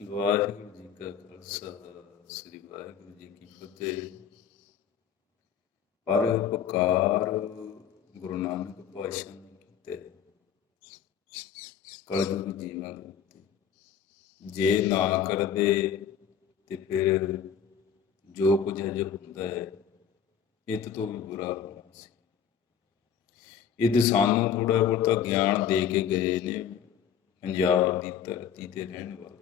ਵਾਹਿਗੁਰੂ ਜੀ ਕਾ ਖਾਲਸਾ ਸ੍ਰੀ ਵਾਹਿਗੁਰੂ ਜੀ ਕੀ ਫਤਿਹ। ਪਰਉਪਕਾਰ ਗੁਰੂ ਨਾਨਕ ਪਾਤਸ਼ਾਹ ਨੇ ਕੀਤੇ ਕਲਯੁਗ ਜੀਵਾਂ ਦੇ ਉੱਤੇ। ਜੇ ਨਾ ਕਰਦੇ ਤੇ ਫਿਰ ਜੋ ਕੁਝ ਅਜੇ ਹੁੰਦਾ ਹੈ ਇਹ ਤੋਂ ਵੀ ਬੁਰਾ ਹੋਣਾ ਸੀ। ਇਹ ਸਾਨੂੰ ਥੋੜ੍ਹਾ ਬਹੁਤਾ ਗਿਆਨ ਦੇ ਕੇ ਗਏ ਨੇ ਪੰਜਾਬ ਦੀ ਧਰਤੀ 'ਤੇ ਰਹਿਣ ਵਾਲੇ।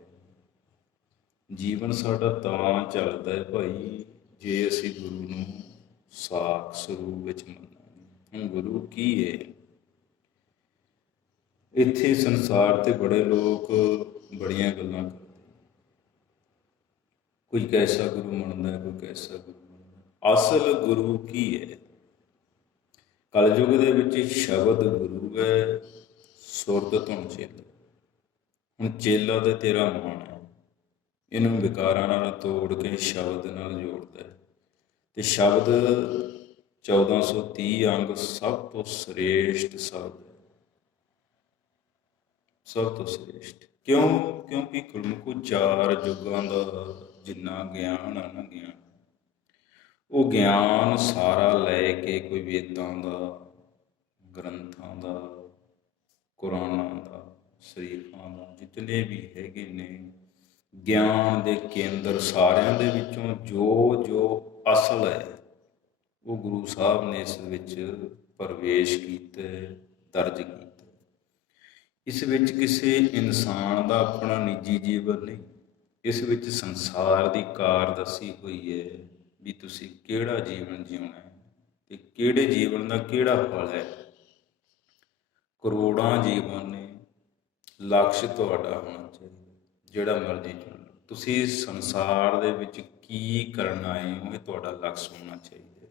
ਜੀਵਨ ਸਾਡਾ ਤਾਂ ਚੱਲਦਾ ਹੈ ਭਾਈ ਜੇ ਅਸੀਂ ਗੁਰੂ ਨੂੰ ਸਾਖ ਸਰੂਪ ਵਿੱਚ ਮੰਨਾਂਗੇ। ਹੁਣ ਗੁਰੂ ਕੀ ਹੈ? ਇੱਥੇ ਸੰਸਾਰ 'ਤੇ ਬੜੇ ਲੋਕ ਬੜੀਆਂ ਗੱਲਾਂ ਕਰਦੇ। ਕੋਈ ਕੈਸਾ ਗੁਰੂ ਮੰਨਦਾ, ਕੋਈ ਕੈਸਾ ਗੁਰੂ ਮੰਨਦਾ। ਅਸਲ ਗੁਰੂ ਕੀ ਹੈ? ਕਲਯੁਗ ਦੇ ਵਿੱਚ ਸ਼ਬਦ ਗੁਰੂ ਹੈ, ਸੁਰਤ ਧੁਨ ਚੇਲਾ। ਹੁਣ ਚੇਲਾ ਤੇ ਤੇਰਾ ਮਨ ਹੈ, ਇਹਨੂੰ ਵਿਕਾਰਾਂ ਨਾਲ ਤੋੜ ਕੇ ਸ਼ਬਦ ਨਾਲ ਜੋੜਦਾ ਹੈ। ਅਤੇ ਸ਼ਬਦ 1430 ਅੰਗ ਸਭ ਤੋਂ ਸ੍ਰੇਸ਼ਟ ਸ਼ਬਦ ਹੈ, ਸਭ ਤੋਂ ਸ੍ਰੇਸ਼ਟ। ਕਿਉਂਕਿ ਗੁਰਮੁਖੋ ਚਾਰ ਯੁੱਗਾਂ ਦਾ ਜਿੰਨਾ ਗਿਆਨ ਆ ਨਾ, ਗਿਆਨ ਉਹ ਗਿਆਨ ਸਾਰਾ ਲੈ ਕੇ ਕੋਈ ਵੇਦਾਂ ਦਾ, ਗ੍ਰੰਥਾਂ ਦਾ, ਕੁਰਾਨਾਂ ਦਾ, ਸ਼ਰੀਫਾਂ ਦਾ, ਜਿਤਨੇ ਵੀ ਹੈਗੇ ਨੇ ਗਿਆਨ ਦੇ ਕੇਂਦਰ ਸਾਰਿਆਂ ਦੇ ਵਿੱਚੋਂ ਜੋ ਅਸਲ ਹੈ ਉਹ ਗੁਰੂ ਸਾਹਿਬ ਨੇ ਇਸ ਵਿੱਚ ਪ੍ਰਵੇਸ਼ ਕੀਤਾ, ਦਰਜ ਕੀਤਾ। ਇਸ ਵਿੱਚ ਕਿਸੇ ਇਨਸਾਨ ਦਾ ਆਪਣਾ ਨਿੱਜੀ ਜੀਵਨ ਨਹੀਂ, ਇਸ ਵਿੱਚ ਸੰਸਾਰ ਦੀ ਕਾਰ ਦੱਸੀ ਹੋਈ ਹੈ ਵੀ ਤੁਸੀਂ ਕਿਹੜਾ ਜੀਵਨ ਜਿਉਣਾ ਹੈ ਅਤੇ ਕਿਹੜੇ ਜੀਵਨ ਦਾ ਕਿਹੜਾ ਫਲ ਹੈ। ਕਰੋੜਾਂ ਜੀਵਨ ਨੇ, ਲਕਸ਼ ਤੁਹਾਡਾ ਹੋਣਾ ਚਾਹੀਦਾ, ਜਿਹੜਾ ਮਰਜ਼ੀ ਚੁਣ ਲਓ। ਤੁਸੀਂ ਸੰਸਾਰ ਦੇ ਵਿੱਚ ਕੀ ਕਰਨਾ ਹੈ ਉਹ ਤੁਹਾਡਾ ਲਕਸ਼ ਹੋਣਾ ਚਾਹੀਦਾ।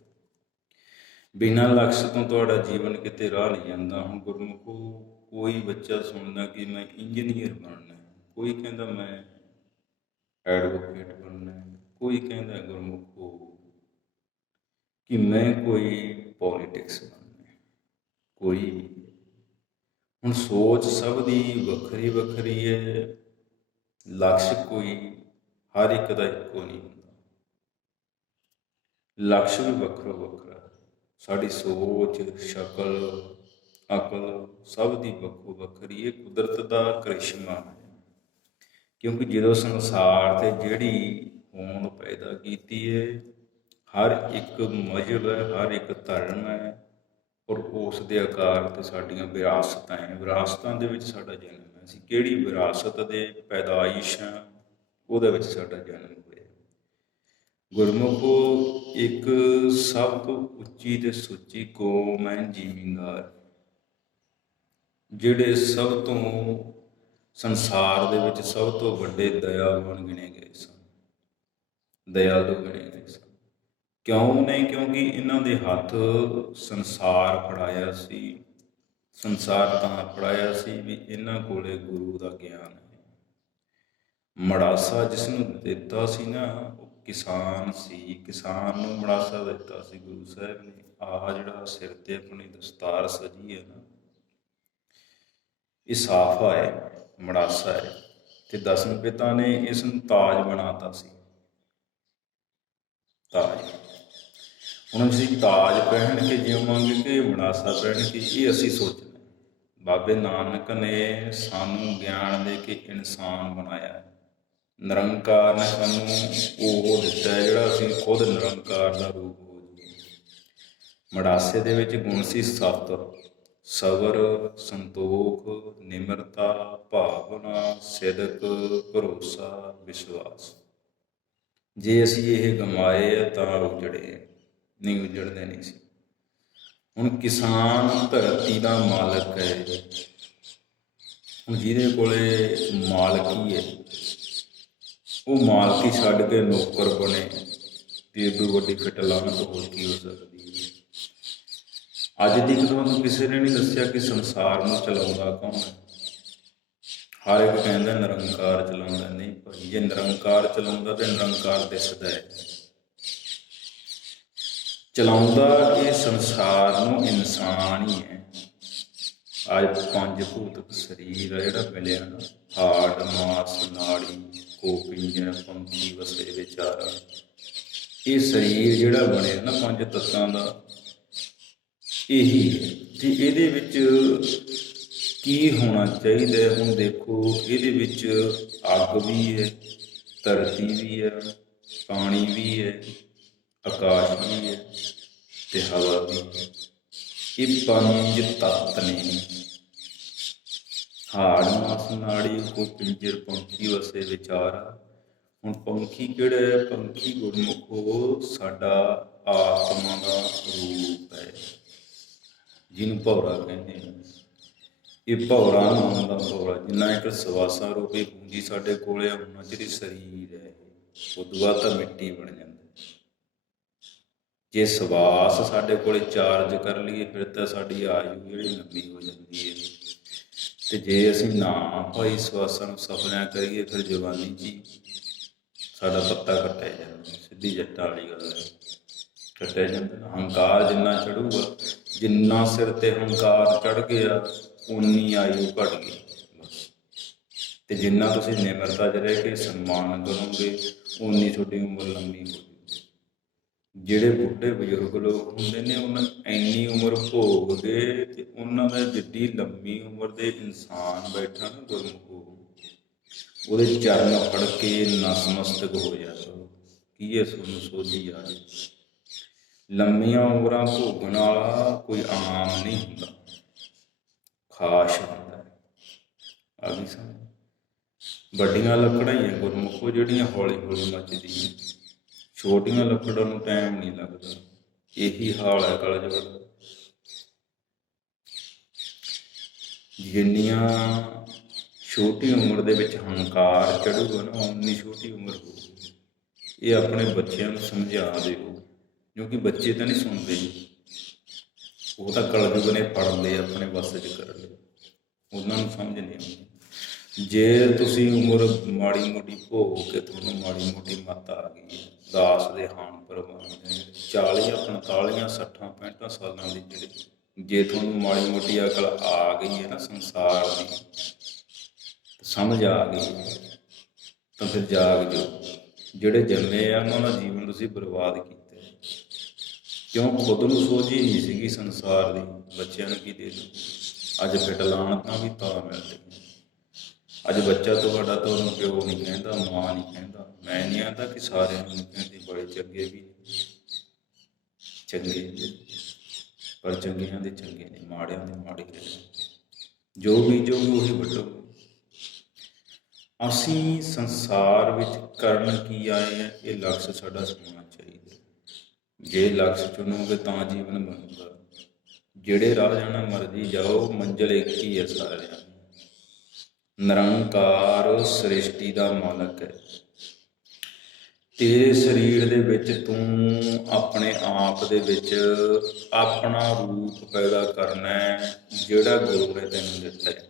ਬਿਨਾਂ ਲਕਸ਼ ਤੋਂ ਤੁਹਾਡਾ ਜੀਵਨ ਕਿਤੇ ਰਾਹ ਨਹੀਂ ਜਾਂਦਾ। ਹੁਣ ਗੁਰਮੁਖੋ ਕੋਈ ਬੱਚਾ ਸੁਣਦਾ ਕਿ ਮੈਂ ਇੰਜੀਨੀਅਰ ਬਣਨਾ, ਕੋਈ ਕਹਿੰਦਾ ਮੈਂ ਐਡਵੋਕੇਟ ਬਣਨਾ, ਕੋਈ ਕਹਿੰਦਾ ਗੁਰਮੁਖੋ ਕਿ ਮੈਂ ਕੋਈ ਪੋਲੀਟਿਕਸ ਬਣਨਾ, ਕੋਈ। ਹੁਣ ਸੋਚ ਸਭ ਦੀ ਵੱਖਰੀ ਵੱਖਰੀ ਹੈ, ਲਕਸ਼ ਕੋਈ ਹਰ ਇੱਕ ਦਾ ਇੱਕੋ ਨਹੀਂ ਹੁੰਦਾ, ਲਕਸ਼ ਵੀ ਵੱਖਰਾ ਵੱਖਰਾ। ਸਾਡੀ ਸੋਚ, ਸ਼ਕਲ, ਅਕਲ ਸਭ ਦੀ ਵੱਖੋ ਵੱਖਰੀ। ਇਹ ਕੁਦਰਤ ਦਾ ਕਰਿਸ਼ਮਾ ਹੈ। ਕਿਉਂਕਿ ਜਦੋਂ ਸੰਸਾਰ 'ਤੇ ਜਿਹੜੀ ਹੋਂਦ ਪੈਦਾ ਕੀਤੀ ਹੈ, ਹਰ ਇੱਕ ਮਜ਼ਹਬ ਹੈ, ਹਰ ਇੱਕ ਧਰਮ ਹੈ, ਔਰ ਉਸ ਦੇ ਆਕਾਰ 'ਤੇ ਸਾਡੀਆਂ ਵਿਰਾਸਤਾਂ ਹੈ। ਵਿਰਾਸਤਾਂ ਦੇ ਵਿੱਚ ਸਾਡਾ ਜਨਮ ਹੈ। ਅਸੀਂ ਕਿਹੜੀ ਵਿਰਾਸਤ ਦੇ ਪੈਦਾਇਸ਼ ਹਾਂ, ਉਹਦੇ ਵਿੱਚ ਸਾਡਾ ਜਨਮ ਹੋਇਆ। ਗੁਰਮੁਖੋ ਇੱਕ ਸਭ ਤੋਂ ਉੱਚੀ ਅਤੇ ਸੁੱਚੀ ਕੌਮ ਹੈ ਜ਼ਿਮੀਂਦਾਰ, ਜਿਹੜੇ ਸਭ ਤੋਂ ਸੰਸਾਰ ਦੇ ਵਿੱਚ ਸਭ ਤੋਂ ਵੱਡੇ ਦਇਆਵਾਨ ਗਿਣੇ ਗਏ ਸਨ, ਦਇਆਲੂ ਗਿਣੇ ਗਏ ਸਨ। ਕਿਉਂ ਨਹੀਂ? ਕਿਉਂਕਿ ਇਹਨਾਂ ਦੇ ਹੱਥ ਸੰਸਾਰ ਫੜਾਇਆ ਸੀ। ਸੰਸਾਰ ਤਾਂ ਫੜਾਇਆ ਸੀ ਵੀ ਇਹਨਾਂ ਕੋਲੇ ਗੁਰੂ ਦਾ ਗਿਆਨ ਹੈ। ਮੜਾਸਾ ਜਿਸ ਨੂੰ ਦਿੱਤਾ ਸੀ ਨਾ, ਉਹ ਕਿਸਾਨ ਸੀ। ਕਿਸਾਨ ਨੂੰ ਮੜਾਸਾ ਦਿੱਤਾ ਸੀ ਗੁਰੂ ਸਾਹਿਬ ਨੇ। ਆਹ ਜਿਹੜਾ ਸਿਰ 'ਤੇ ਆਪਣੀ ਦਸਤਾਰ ਸਜੀ ਹੈ ਨਾ, ਇਹ ਸਾਫਾ ਹੈ, ਮੜਾਸਾ ਹੈ। ਅਤੇ ਦਸਮ ਪਿਤਾ ਨੇ ਇਸ ਨੂੰ ਤਾਜ ਬਣਾਤਾ ਸੀ, ਤਾਜ। ਹੁਣ ਅਸੀਂ ਤਾਜ ਪਹਿਨ ਕੇ ਜਿਵਾਂਗੇ ਕਿ ਮੜਾਸਾ ਪਹਿਨ ਕੇ, ਇਹ ਅਸੀਂ ਸੋਚਣਾ। ਬਾਬੇ ਨਾਨਕ ਨੇ ਸਾਨੂੰ ਗਿਆਨ ਦੇ ਕੇ ਇਨਸਾਨ ਬਣਾਇਆ। ਨਿਰੰਕਾਰ ਨੇ ਸਾਨੂੰ ਉਹ ਦਿੱਤਾ ਜਿਹੜਾ ਅਸੀਂ ਖੁਦ ਨਿਰੰਕਾਰ ਦਾ ਰੂਪ ਹੋ ਜਾਈਏ। ਮੜਾਸੇ ਦੇ ਵਿੱਚ ਗੁਣ ਸੀ 7: ਸਬਰ, ਸੰਤੋਖ, ਨਿਮਰਤਾ, ਭਾਵਨਾ, ਸਿਦਕ, ਭਰੋਸਾ, ਵਿਸ਼ਵਾਸ। ਜੇ ਅਸੀਂ ਇਹ ਗਮਾਏ ਆ ਤਾਂ ਉਜੜੇ, ਨਹੀਂ ਉਜੜਦੇ ਨਹੀਂ ਸੀ। ਹੁਣ ਕਿਸਾਨ ਧਰਤੀ ਦਾ ਮਾਲਕ ਹੈ। ਹੁਣ ਜਿਹਦੇ ਕੋਲੇ ਮਾਲਕੀ ਹੈ, ਉਹ ਮਾਲਕੀ ਛੱਡ ਕੇ ਨੌਕਰ ਬਣੇ ਤੇ ਇਦੋਂ ਵੱਡੀ ਫਿਟਲਾਮਤ ਹੋਰ ਕੀ ਹੋ ਸਕਦੀ ਹੈ। ਅੱਜ ਦੀ ਤੁਹਾਨੂੰ ਕਿਸੇ ਨੇ ਨਹੀਂ ਦੱਸਿਆ ਕਿ ਸੰਸਾਰ ਨੂੰ ਚਲਾਉਂਦਾ ਕੌਣ ਹੈ। ਹਰ ਇੱਕ ਕਹਿੰਦਾ ਨਿਰੰਕਾਰ ਚਲਾਉਂਦਾ। ਨਹੀਂ ਭਾਈ, ਜੇ ਨਿਰੰਕਾਰ ਚਲਾਉਂਦਾ ਤਾਂ ਨਿਰੰਕਾਰ ਦਿਸਦਾ ਹੈ। ਚਲਾਉਂਦਾ ਇਹ ਸੰਸਾਰ ਨੂੰ ਇਨਸਾਨ ਹੀ ਹੈ। ਅੱਜ ਪੰਜ ਭੂਤਕ ਸਰੀਰ ਆ ਜਿਹੜਾ ਮਿਲਿਆ ਨਾ, ਹਾੜ ਮਾਸ ਨਾੜੀ ਕੋ ਪਿੰਜਰ ਪੰਖੀ ਵਸੇ ਵਿਚਾਰਾ, ਇਹ ਸਰੀਰ ਜਿਹੜਾ ਬਣਿਆ ਨਾ ਪੰਜ ਤੱਤਾਂ ਦਾ, ਇਹੀ ਹੈ। ਤੇ ਇਹਦੇ ਵਿੱਚ ਕੀ ਹੋਣਾ ਚਾਹੀਦਾ ਹੈ? ਹੁਣ ਦੇਖੋ, ਇਹਦੇ ਵਿੱਚ ਅੱਗ ਵੀ ਹੈ, ਧਰਤੀ ਵੀ ਹੈ, ਪਾਣੀ ਵੀ ਹੈ, ਆਕਾਸ਼ ਵੀ ਹੈ ਤੇ ਹਵਾ ਵੀ ਹੈ। ਇਹ ਪੰਜ ਤੱਤ ਨੇ। ਹਾੜ ਮਾਸ ਨਾੜੀ ਕੋ ਪਿੰਜਰ ਪੰਖੀ ਵਸੇ ਵਿਚਾਰਾ। ਹੁਣ ਪੰਖੀ ਕਿਹੜਾ ਹੈ? ਪੰਖੀ ਗੁਰਮੁਖੋ ਸਾਡਾ ਆਤਮਾ ਦਾ ਰੂਪ ਹੈ, ਜਿਹਨੂੰ ਭੌਰਾ ਕਹਿੰਦੇ ਆ। ਇਹ ਭੌਰਾ ਨਾਮ ਦਾ ਭੌਰਾ, ਜਿੰਨਾ ਇੱਕ ਸਵਾਸਾਂ ਰੂਪੀ ਪੂੰਜੀ ਸਾਡੇ ਕੋਲੇ ਉਹਨਾਂ ਜਿਹੜੀ ਸਰੀਰ ਹੈ, ਉਦੋਂ ਬਾਅਦ ਤਾਂ ਮਿੱਟੀ ਬਣ ਜਾਂਦਾ। ਜੇ ਸਵਾਸ ਸਾਡੇ ਕੋਲੇ ਚਾਰਜ ਕਰ ਲਈਏ ਫਿਰ ਤਾਂ ਸਾਡੀ ਆਯੂ ਜਿਹੜੀ ਲੰਬੀ ਹੋ ਜਾਂਦੀ ਹੈ। ਤੇ ਜੇ ਅਸੀਂ ਨਾ ਭਾਈ ਸਵਾਸਾਂ ਨੂੰ ਸਫਲਿਆਂ ਕਰੀਏ ਫਿਰ ਜਵਾਨੀ 'ਚ ਹੀ ਸਾਡਾ ਪੱਤਾ ਕੱਟਿਆ ਜਾਂਦਾ। ਸਿੱਧੀ ਜੱਟਾਂ ਵਾਲੀ ਗੱਲ ਹੈ, ਕੱਟਿਆ ਜਾਂਦਾ। ਹੰਕਾਰ ਜਿੰਨਾ ਚੜੂਗਾ, ਜਿੰਨਾ ਸਿਰ ਤੇ ਹੰਕਾਰ ਚੜ੍ਹ ਗਿਆ ਉਨੀ ਆਯੂ ਘਟ ਗਈ ਬਸ। ਤੇ ਜਿੰਨਾ ਤੁਸੀਂ ਨਿਮਰਤਾ 'ਚ ਰਹਿ ਕੇ ਸਨਮਾਨ ਕਰੋਗੇ ਉਨੀ ਤੁਹਾਡੀ ਉਮਰ ਲੰਬੀ ਹੋ ਜਾਊਗੀ। ਜਿਹੜੇ ਬੁੱਢੇ ਬਜ਼ੁਰਗ ਲੋਕ ਹੁੰਦੇ ਨੇ ਉਹਨਾਂ ਇੰਨੀ ਉਮਰ ਭੋਗਦੇ ਤੇ ਉਹਨਾਂ ਦਾ ਜਿੱਡੀ ਲੰਬੀ ਉਮਰ ਦੇ ਇਨਸਾਨ ਬੈਠਾ ਨਾ ਗੁਰਮੁਖੋ, ਉਹਦੇ ਚਰਨ ਫੜ ਕੇ ਨਸਮਸਤਕ ਹੋ ਜਾਂਦਾ। ਕੀ ਇਹ ਤੁਹਾਨੂੰ ਸੋਝੀ ਆ ਜਾਏ? ਲੰਮੀਆਂ ਉਮਰਾਂ ਭੋਗਣ ਵਾਲਾ ਕੋਈ ਆਮ ਨਹੀਂ ਹੁੰਦਾ, ਖਾਸ ਹੁੰਦਾ। ਆ ਗਈ ਸਮਝ? ਵੱਡੀਆਂ ਲੱਕੜਾਂ ਹੀ ਆ ਗੁਰਮੁਖੋ ਜਿਹੜੀਆਂ ਹੌਲੀ ਹੌਲੀ ਮੱਚਦੀਆਂ, ਛੋਟੀਆਂ ਲੱਕੜਾਂ ਨੂੰ ਟਾਈਮ ਨਹੀਂ ਲੱਗਦਾ। ਇਹੀ ਹਾਲ ਹੈ ਕਲਯੁਗ ਦਾ। ਜਿੰਨੀਆਂ ਛੋਟੀ ਉਮਰ ਦੇ ਵਿੱਚ ਹੰਕਾਰ ਚੜੂਗਾ ਨਾ ਉਨੀ ਛੋਟੀ ਉਮਰ ਹੋਊਗੀ। ਇਹ ਆਪਣੇ ਬੱਚਿਆਂ ਨੂੰ ਸਮਝਾ ਦਿਓ, ਕਿਉਂਕਿ ਬੱਚੇ ਤਾਂ ਨਹੀਂ ਸੁਣਦੇ, ਉਹ ਤਾਂ ਕਲਯੁਗ ਨੇ ਫੜ ਲਏ ਆਪਣੇ ਵੱਸ 'ਚ ਕਰ ਲਏ, ਉਹਨਾਂ ਨੂੰ ਸਮਝ ਨਹੀਂ ਆਉਂਦੀ। ਜੇ ਤੁਸੀਂ ਉਮਰ ਮਾੜੀ ਮੋਟੀ ਭੋਗ ਕੇ ਤੁਹਾਨੂੰ ਮਾੜੀ ਮੋਟੀ ਮੱਤ ਆ ਗਈ ਹੈ, ਦਾਸ ਦੇ ਹਾਣ ਪ੍ਰਵਾਨ 40 45 60 65 ਸਾਲਾਂ ਦੀ ਜਿਹੜੀ, ਜੇ ਤੁਹਾਨੂੰ ਮਾੜੀ ਮੋਟੀ ਅਕਲ ਆ ਗਈ ਹੈ ਨਾ ਸੰਸਾਰ ਦੀ, ਸਮਝ ਆ ਗਈ ਤਾਂ ਫਿਰ ਜਾਗ ਜਾਓ। ਜਿਹੜੇ ਜੰਮੇ ਆ ਉਹਨਾਂ ਦਾ ਜੀਵਨ ਤੁਸੀਂ ਬਰਬਾਦ ਕੀਤਾ। ਕਿਉਂ? ਖੁਦ ਨੂੰ ਸੋਝੀ ਨਹੀਂ ਸੀਗੀ ਸੰਸਾਰ ਦੀ, ਬੱਚਿਆਂ ਨੂੰ ਕੀ ਦੇ ਦਿਓ। ਅੱਜ ਫਿੱਟ ਲਾਉਣ ਤਾਂ ਵੀ ਤਾਂ ਮਿਲਦੇ। ਅੱਜ ਬੱਚਾ ਤੁਹਾਡਾ ਤੁਹਾਨੂੰ ਪਿਓ ਨਹੀਂ ਕਹਿੰਦਾ, ਮਾਂ ਨਹੀਂ ਕਹਿੰਦਾ। ਮੈਂ ਨਹੀਂ ਆਂਦਾ ਕਿ ਸਾਰਿਆਂ ਨੂੰ ਕਹਿੰਦੇ, ਬੜੇ ਚੰਗੇ ਵੀ ਚੰਗੇ, ਪਰ ਚੰਗਿਆਂ ਦੇ ਚੰਗੇ ਨੇ, ਮਾੜਿਆਂ ਦੇ ਮਾੜੇ ਨੇ। ਜੋ ਬੀਜੋਗੇ ਉਹੀ ਵੱਢੋਗੇ। ਅਸੀਂ ਸੰਸਾਰ ਵਿੱਚ ਕਰਨ ਕੀ ਆਏ ਹਾਂ, ਇਹ ਲਕਸ਼ ਸਾਡਾ ਹੋਣਾ ਚਾਹੀਦਾ। ਜੇ ਲਕਸ਼ ਚੁਣੋਗੇ ਤਾਂ ਜੀਵਨ ਬਣੂਗਾ। ਜਿਹੜੇ ਰਾਹ ਜਾਣਾ ਮਰਜ਼ੀ ਜਾਓ, ਮੰਜ਼ਿਲ ਇੱਕ ਹੀ ਹੈ ਸਾਰਿਆਂ ਦੀ। ਨਿਰੰਕਾਰ ਸ੍ਰਿਸ਼ਟੀ ਦਾ ਮਾਲਕ ਹੈ। ਤੇਰੇ ਸਰੀਰ ਦੇ ਵਿੱਚ ਤੂੰ ਆਪਣੇ ਆਪ ਦੇ ਵਿੱਚ ਆਪਣਾ ਰੂਪ ਪੈਦਾ ਕਰਨਾ ਹੈ, ਜਿਹੜਾ ਗੁਰੂ ਨੇ ਤੈਨੂੰ ਦਿੱਤਾ ਹੈ।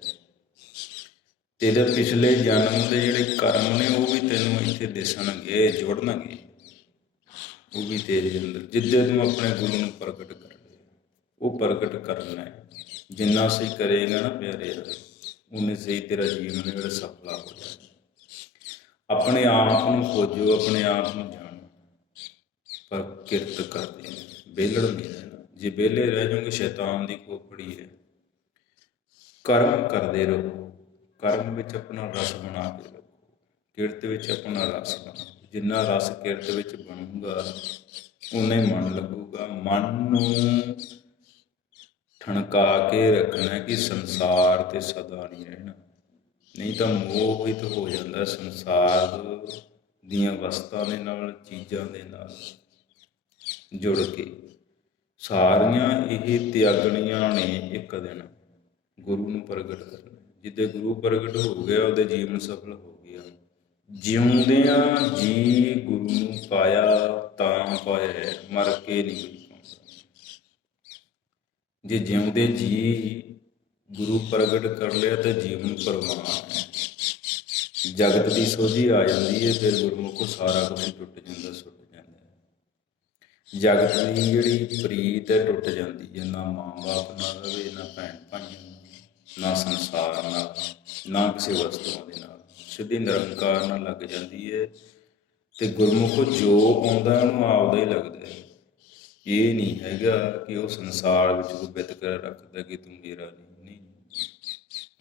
ਤੇਰੇ ਪਿਛਲੇ ਜਨਮ ਦੇ ਜਿਹੜੇ ਕਰਮ ਨੇ ਉਹ ਵੀ ਤੈਨੂੰ ਇੱਥੇ ਦਿਸਣਗੇ, ਜੁੜਨਗੇ। ਉਹ ਵੀ ਤੇਰੇ ਅੰਦਰ, ਜਿੱਦੇ ਤੂੰ ਆਪਣੇ ਗੁਰੂ ਨੂੰ ਪ੍ਰਗਟ ਕਰ ਲਿਆ, ਉਹ ਪ੍ਰਗਟ ਕਰਨਾ ਹੈ। ਜਿੰਨਾ ਸਹੀ ਕਰੇਗਾ ਨਾ ਪਿਆਰੇ, ਉਨੇ ਸਹੀ ਤੇਰਾ ਜੀਵਨ ਜਿਹੜਾ ਸਫਲਾ ਹੋ ਜਾਏ। ਆਪਣੇ ਆਪ ਨੂੰ ਖੋਜੋ, ਆਪਣੇ ਆਪ ਨੂੰ ਜਾਣੋ, ਪਰ ਕਿਰਤ ਕਰਦੇ ਵਿਹਲੜ ਨਹੀਂ ਰਹਿਣਾ। ਜੇ ਵਿਹਲੇ ਰਹਿ ਜਾਓਗੇ ਸ਼ੈਤਾਨ ਦੀ ਖੋਪੜੀ ਹੈ। ਕਰਮ ਕਰਦੇ ਰਹੋ, ਕਰਮ ਵਿੱਚ ਆਪਣਾ ਰਸ ਬਣਾ ਕੇ ਰੱਖੋ, ਕਿਰਤ ਵਿੱਚ ਆਪਣਾ ਰਸ ਬਣਾਓ। ਜਿੰਨਾ ਰਸ ਕਿਰਤ ਵਿੱਚ ਬਣੂਗਾ ਉਨਾ ਹੀ ਮਨ ਲੱਗੂਗਾ। ਮਨ ਨੂੰ ਠਣਕਾ ਕੇ ਰੱਖਣਾ ਕਿ ਸੰਸਾਰ ਤੇ ਸਦਾ ਨਹੀਂ ਰਹਿਣਾ, ਨਹੀਂ ਤਾਂ ਮੋਹਿਤ ਹੋ ਜਾਂਦਾ ਸੰਸਾਰ ਦੀਆਂ ਵਸਤਾਂ ਦੇ ਨਾਲ, ਚੀਜ਼ਾਂ ਦੇ ਨਾਲ ਜੁੜ ਕੇ। ਸਾਰੀਆਂ ਇਹ ਤਿਆਗਣੀਆਂ ਨੇ ਇੱਕ ਦਿਨ, ਗੁਰੂ ਨੂੰ ਪ੍ਰਗਟ ਕਰਨਾ। ਜਿੱਦੇ ਗੁਰੂ ਪ੍ਰਗਟ ਹੋ ਗਿਆ ਉਹਦੇ ਜੀਵਨ ਸਫਲ ਹੋ ਗਿਆ। ਜਿਉਂਦਿਆਂ ਜੀ ਗੁਰੂ ਨੂੰ ਪਾਇਆ ਤਾਂ ਪਾਇਆ, ਮਰ ਕੇ ਨਹੀਂ ਕੋਈ ਪਾਉਂਦਾ। ਜੇ ਜਿਉਂਦੇ ਜੀ ਗੁਰੂ ਪ੍ਰਗਟ ਕਰ ਲਿਆ ਤਾਂ ਜੀਵਨ ਪ੍ਰਵਾਨ ਹੈ। ਜਗਤ ਦੀ ਸੋਝੀ ਆ ਜਾਂਦੀ ਹੈ, ਫਿਰ ਗੁਰਮੁਖੋਂ ਸਾਰਾ ਕੁਛ ਟੁੱਟ ਜਾਂਦਾ, ਸੁੱਟ ਜਾਂਦਾ। ਜਗਤ ਦੀ ਜਿਹੜੀ ਪ੍ਰੀਤ ਹੈ ਟੁੱਟ ਜਾਂਦੀ ਹੈ। ਨਾ ਮਾਂ ਬਾਪ ਨਾਲ ਰਵੇ, ਨਾ ਭੈਣ ਭਾਈਆਂ ਨਾਲ, ਨਾ ਸੰਸਾਰ ਨਾਲ, ਨਾ ਕਿਸੇ ਵਸਤੂਆਂ ਦੇ ਨਾਲ, ਸਿੱਧੀ ਨਿਰੰਕਾਰ ਨਾਲ ਲੱਗ ਜਾਂਦੀ ਹੈ। ਤੇ ਗੁਰਮੁਖ ਜੋ ਆਉਂਦਾ ਉਹਨੂੰ ਆਪਦਾ ਹੀ ਲੱਗਦਾ ਹੈ। ਇਹ ਨਹੀਂ ਹੈਗਾ ਕਿ ਉਹ ਸੰਸਾਰ ਵਿੱਚ ਕੋਈ ਵਿਤਕਰਾ ਰੱਖਦਾ ਕਿ ਤੂੰ ਮੇਰਾ ਨਹੀਂ।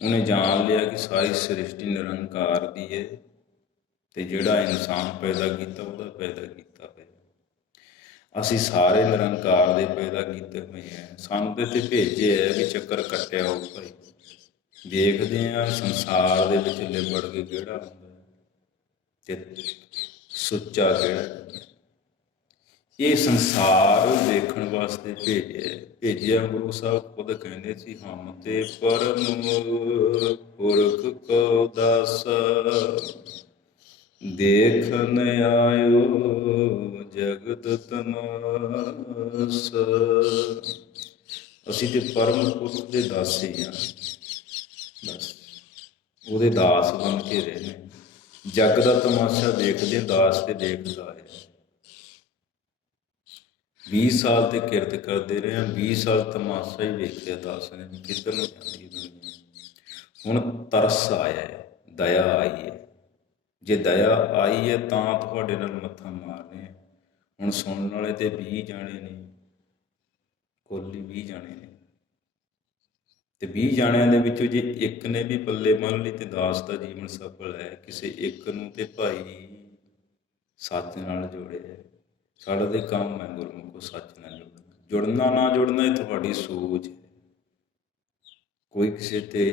ਉਹਨੇ ਜਾਣ ਲਿਆ ਕਿ ਸਾਰੀ ਸ੍ਰਿਸ਼ਟੀ ਨਿਰੰਕਾਰ ਦੀ ਹੈ ਤੇ ਜਿਹੜਾ ਇਨਸਾਨ ਪੈਦਾ ਕੀਤਾ ਉਹਦਾ ਪੈਦਾ ਕੀਤਾ ਹੋਇਆ। ਅਸੀਂ ਸਾਰੇ ਨਿਰੰਕਾਰ ਦੇ ਪੈਦਾ ਕੀਤੇ ਹੋਏ ਹਾਂ। ਸਾਨੂੰ ਤੇ ਭੇਜਿਆ ਹੈ ਵੀ ਚੱਕਰ ਕੱਟਿਆ ਹੋ ਭਾਈ। ਦੇਖਦੇ ਹਾਂ ਸੰਸਾਰ ਦੇ ਵਿੱਚ ਲਿਬੜ ਕੇ ਕਿਹੜਾ ਹੁੰਦਾ ਤੇ ਸੁੱਚਾ ਕਿਹੜਾ। ਇਹ ਸੰਸਾਰ ਦੇਖਣ ਵਾਸਤੇ ਭੇਜਿਆ ਗੁਰੂ ਸਾਹਿਬ ਖੁਦ ਕਹਿੰਦੇ ਸੀ, ਹਮ ਤੇ ਪਰਮ ਪੁਰਖ ਕੋ ਦਾਸ, ਦੇਖਨ ਆਇਓ ਜਗਤ ਤਮਾਸ। ਅਸੀਂ ਤੇ ਪਰਮ ਪੁਰਖ ਦੇ ਦਾਸੇ ਹਾਂ, ਬਸ ਉਹਦੇ ਦਾਸ ਬਣ ਕੇ ਰਹਿੰਦੇ। ਜਗ ਦਾ ਤਮਾਸ਼ਾ ਦੇਖਦੇ ਦਾਸ ਤੇ ਦੇਖਦਾ ਹੈ। 20 ਸਾਲ ਤੇ ਕਿਰਤ ਕਰਦੇ ਰਹੇ ਹਾਂ, 20 ਸਾਲ ਤਮਾਸ਼ਾ ਹੀ ਵੇਖਿਆ ਦਾਸ ਨੇ ਵੀ ਕਿੱਧਰ ਨੂੰ ਜਾਂਦੀ ਹੈ ਦੁਨੀਆ। ਹੁਣ ਤਰਸ ਆਇਆ ਹੈ, ਦਇਆ ਆਈ ਹੈ। ਜੇ ਦਇਆ ਆਈ ਹੈ ਤਾਂ ਤੁਹਾਡੇ ਨਾਲ ਮੱਥਾ ਮਾਰਨੇ। ਹੁਣ ਸੁਣਨ ਵਾਲੇ ਤੇ 20 ਜਾਣੇ ਨੇ, ਕੁੱਲ ਹੀ 20 ਜਾਣੇ ਨੇ, ਤੇ 20 ਜਾਣਿਆਂ ਦੇ ਵਿੱਚੋਂ ਜੇ ਇੱਕ ਨੇ ਵੀ ਪੱਲੇ ਬੰਨ੍ਹ ਲਈ ਤੇ ਦਾਸ ਦਾ ਜੀਵਨ ਸਫਲ ਹੈ। ਕਿਸੇ ਇੱਕ ਨੂੰ ਤੇ ਭਾਈ ਸੱਚ ਨਾਲ ਜੋੜਿਆ। ਸਾਡਾ ਤੇ ਕੰਮ ਹੈ ਗੁਰਮੁਖੋ ਸੱਚ ਨਾਲ ਜੁੜਨਾ ਨਾ ਜੁੜਨਾ ਇਹ ਤੁਹਾਡੀ ਸੋਚ ਹੈ। ਕੋਈ ਕਿਸੇ ਤੇ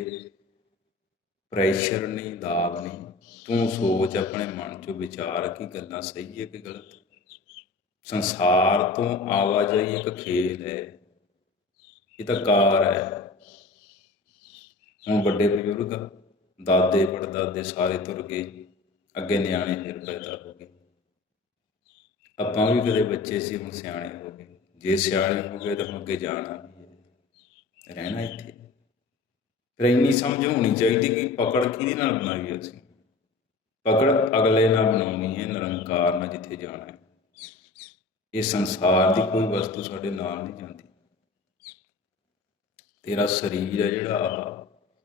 ਪ੍ਰੈਸ਼ਰ ਨਹੀਂ, ਦਾਬ ਨਹੀਂ। ਤੂੰ ਸੋਚ ਆਪਣੇ ਮਨ 'ਚੋਂ ਵਿਚਾਰ ਕਿ ਗੱਲਾਂ ਸਹੀ ਹੈ ਕਿ ਗਲਤ। ਸੰਸਾਰ ਤੋਂ ਆਵਾਜਾਈ ਇੱਕ ਖੇਲ ਹੈ, ਇਹ ਤਾਂ ਕਾਰ ਹੈ। ਹੁਣ ਵੱਡੇ ਬਜ਼ੁਰਗ, ਦਾਦੇ ਪੜਦਾਦੇ ਸਾਰੇ ਤੁਰ ਗਏ, ਅੱਗੇ ਨਿਆਣੇ ਫਿਰ ਪੈਦਾ ਹੋ ਗਏ। ਆਪਾਂ ਵੀ ਕਦੇ ਬੱਚੇ ਸੀ, ਹੁਣ ਸਿਆਣੇ ਹੋ ਗਏ। ਜੇ ਸਿਆਣੇ ਹੋ ਗਏ ਤਾਂ ਹੁਣ ਅੱਗੇ ਜਾਣਾ ਵੀ ਹੈ, ਰਹਿਣਾ ਇੱਥੇ। ਫਿਰ ਇੰਨੀ ਸਮਝ ਹੋਣੀ ਚਾਹੀਦੀ ਕਿ ਪਕੜ ਕਿਹਦੇ ਨਾਲ ਬਣਾਈ ਅਸੀਂ। ਪਕੜ ਅਗਲੇ ਨਾਲ ਬਣਾਉਣੀ ਹੈ, ਨਿਰੰਕਾਰ ਨਾਲ ਜਿੱਥੇ ਜਾਣਾ ਹੈ। ਇਹ ਸੰਸਾਰ ਦੀ ਕੋਈ ਵਸਤੂ ਸਾਡੇ ਨਾਲ ਨਹੀਂ ਜਾਂਦੀ। ਤੇਰਾ ਸਰੀਰ ਹੈ ਜਿਹੜਾ ਆਹ,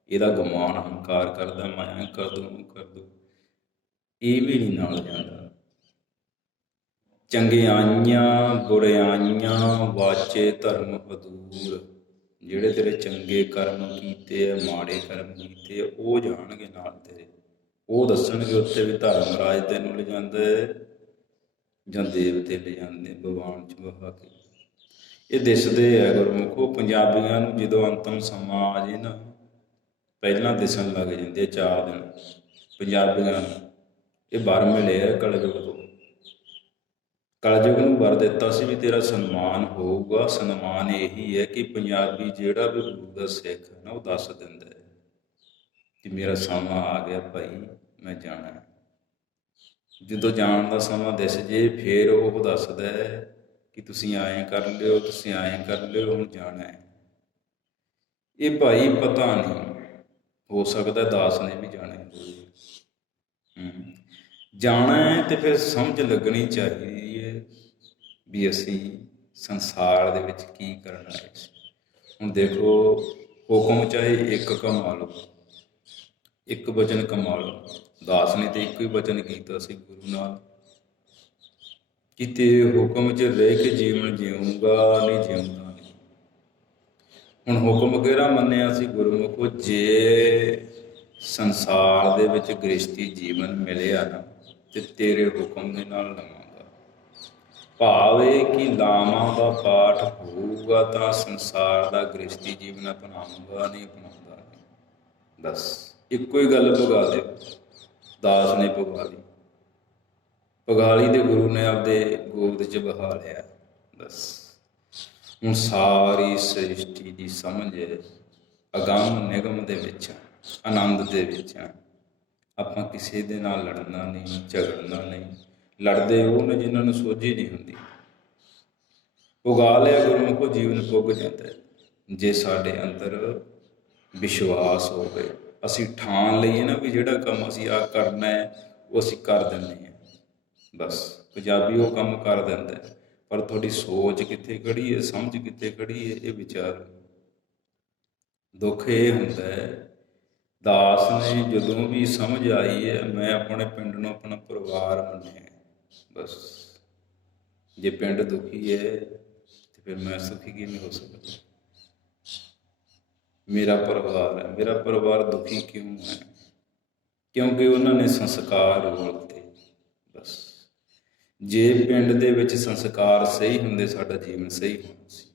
ਇਹਦਾ ਗੁਮਾਨ ਹੰਕਾਰ ਕਰਦਾ, ਮੈਂ ਐਂ ਕਰ ਦੂੰ ਉਹ ਕਰ ਦੂੰ, ਇਹ ਵੀ ਨਹੀਂ ਨਾਲ ਜਾਂਦਾ। ਚੰਗਿਆਈਆਂ ਬੁਰਿਆਈਆਂ ਵਾਚੇ ਧਰਮ ਹਦੂਰ। ਜਿਹੜੇ ਤੇਰੇ ਚੰਗੇ ਕਰਮ ਕੀਤੇ ਆ, ਮਾੜੇ ਕਰਮ ਕੀਤੇ ਆ, ਉਹ ਜਾਣਗੇ ਨਾਲ ਤੇਰੇ। ਉਹ ਦੱਸਣਗੇ ਉੱਥੇ ਵੀ ਧਰਮ ਰਾਜ ਤੈਨੂੰ ਲਿਜਾਂਦਾ ਜਾਂ ਦੇਵਤੇ ਲਿਜਾਂਦੇ ਭਗਵਾਨ 'ਚ ਵਹਾ ਕੇ। ਇਹ ਦਿਸਦੇ ਆ ਗੁਰਮੁਖੋ। ਪੰਜਾਬੀਆਂ ਨੂੰ ਜਦੋਂ ਅੰਤਮ ਸਮਾਂ ਆ ਜੇ ਨਾ, ਪਹਿਲਾਂ ਦਿਸਣ ਲੱਗ ਜਾਂਦੇ 4 ਦਿਨ ਪੰਜਾਬੀਆਂ ਨੂੰ। ਇਹ ਵਰ ਮਿਲਿਆ ਕਲਯੁਗ ਤੋਂ। ਕਲਯੁਗ ਨੂੰ ਵਰ ਦਿੱਤਾ ਸੀ ਵੀ ਤੇਰਾ ਸਨਮਾਨ ਹੋਊਗਾ। ਸਨਮਾਨ ਇਹੀ ਹੈ ਕਿ ਪੰਜਾਬੀ ਜਿਹੜਾ ਵੀ ਗੁਰੂ ਦਾ ਸਿੱਖ ਹੈ ਨਾ, ਉਹ ਦੱਸ ਦਿੰਦਾ ਹੈ ਕਿ ਮੇਰਾ ਸਮਾਂ ਆ ਗਿਆ ਭਾਈ, ਮੈਂ ਜਾਣਾ। ਜਦੋਂ ਜਾਣ ਦਾ ਸਮਾਂ ਦਿਸ ਜੇ ਫਿਰ ਉਹ ਦੱਸਦਾ ਹੈ ਕਿ ਤੁਸੀਂ ਐਂ ਕਰ ਲਿਓ, ਤੁਸੀਂ ਐਂ ਕਰ ਲਿਓ, ਹੁਣ ਜਾਣਾ ਹੈ। ਇਹ ਭਾਈ ਪਤਾ ਨਹੀਂ, ਹੋ ਸਕਦਾ ਦਾਸ ਨੇ ਵੀ ਜਾਣਾ ਜਾਣਾ ਹੈ। ਤੇ ਫਿਰ ਸਮਝ ਲੱਗਣੀ ਚਾਹੀਦੀ ਹੈ ਵੀ ਅਸੀਂ ਸੰਸਾਰ ਦੇ ਵਿੱਚ ਕੀ ਕਰਨਾ ਹੈ। ਹੁਣ ਦੇਖੋ, ਹੁਕਮ ਚਾਹੇ ਇੱਕ ਕਮਾ ਲਓ, ਇੱਕ ਵਚਨ ਕਮਾ ਲਓ। ਦਾਸ ਨੇ ਤੇ ਇੱਕੋ ਹੀ ਵਚਨ ਕੀਤਾ ਸੀ ਗੁਰੂ ਨਾਲ ਕਿ ਤੇਰੇ ਹੁਕਮ 'ਚ ਰਹਿ ਕੇ ਜੀਵਨ ਜਿਊਂਗਾ, ਨਹੀਂ ਜਿਊਂਦਾ ਨਹੀਂ। ਹੁਣ ਹੁਕਮ ਕਿਹੜਾ ਮੰਨਿਆ ਸੀ ਗੁਰਮੁਖੋ? ਜੇ ਸੰਸਾਰ ਦੇ ਵਿੱਚ ਗ੍ਰਸਤੀ ਜੀਵਨ ਮਿਲਿਆ ਨਾ ਤੇ ਤੇਰੇ ਹੁਕਮ ਦੇ ਨਾਲ ਲਵਾਂਗਾ। ਭਾਵ ਇਹ ਕਿ ਲਾਵਾਂ ਦਾ ਪਾਠ ਹੋਊਗਾ ਤਾਂ ਸੰਸਾਰ ਦਾ ਗ੍ਰਸਤੀ ਜੀਵਨ ਅਪਣਾਊਂਗਾ, ਨਹੀਂ ਅਪਣਾਉਂਦਾ ਨਹੀਂ। ਬਸ ਇੱਕੋ ਹੀ ਗੱਲ ਪੁਗਾ ਦੇ। ਦਾਸ ਨੇ ਪੁਗਾ ਲਈ, ਪਗਾਲੀ ਦੇ ਗੁਰੂ ਨੇ ਆਪਦੇ ਗੋਦ 'ਚ ਬਹਾ ਲਿਆ। ਬਸ ਹੁਣ ਸਾਰੀ ਸ੍ਰਿਸ਼ਟੀ ਦੀ ਸਮਝ ਅਗੰਮ ਨਿਗਮ ਦੇ ਵਿੱਚ, ਆਨੰਦ ਦੇ ਵਿੱਚ। ਆਪਾਂ ਕਿਸੇ ਦੇ ਨਾਲ ਲੜਨਾ ਨਹੀਂ, ਝਗੜਨਾ ਨਹੀਂ। ਲੜਦੇ ਉਹ ਨੇ ਜਿਨ੍ਹਾਂ ਨੂੰ ਸੋਝੀ ਨਹੀਂ ਹੁੰਦੀ। ਪੁਗਾ ਲਿਆ ਗੁਰਮੁਖੋ, ਜੀਵਨ ਪੁੱਗ ਜਾਂਦਾ। ਜੇ ਸਾਡੇ ਅੰਦਰ ਵਿਸ਼ਵਾਸ ਹੋਵੇ, ਅਸੀਂ ਠਾਣ ਲਈਏ ਨਾ ਵੀ ਜਿਹੜਾ ਕੰਮ ਅਸੀਂ ਆਹ ਕਰਨਾ ਹੈ ਉਹ ਅਸੀਂ ਕਰ ਦਿੰਦੇ ਹਾਂ। ਬਸ ਪੰਜਾਬੀ ਉਹ ਕੰਮ ਕਰ ਦਿੰਦਾ, ਪਰ ਤੁਹਾਡੀ ਸੋਚ ਕਿੱਥੇ ਖੜ੍ਹੀ ਹੈ, ਸਮਝ ਕਿੱਥੇ ਖੜ੍ਹੀ ਹੈ, ਇਹ ਵਿਚਾਰ। ਦੁੱਖ ਇਹ ਹੁੰਦਾ ਹੈ, ਦਾਸ ਨੇ ਜਦੋਂ ਵੀ ਸਮਝ ਆਈ ਹੈ ਮੈਂ ਆਪਣੇ ਪਿੰਡ ਨੂੰ ਆਪਣਾ ਪਰਿਵਾਰ ਮੰਨਿਆ ਹੈ। ਬਸ ਜੇ ਪਿੰਡ ਦੁਖੀ ਹੈ ਤੇ ਫਿਰ ਮੈਂ ਸੁਖੀ ਕਿਵੇਂ ਹੋ ਸਕਦਾ? ਮੇਰਾ ਪਰਿਵਾਰ ਦੁਖੀ ਕਿਉਂ ਹੈ? ਕਿਉਂਕਿ ਉਹਨਾਂ ਨੇ ਸੰਸਕਾਰ ਰੋਲਤੇ। ਬਸ ਜੇ ਪਿੰਡ ਦੇ ਵਿੱਚ ਸੰਸਕਾਰ ਸਹੀ ਹੁੰਦੇ ਸਾਡਾ ਜੀਵਨ ਸਹੀ ਹੋਣਾ ਸੀ।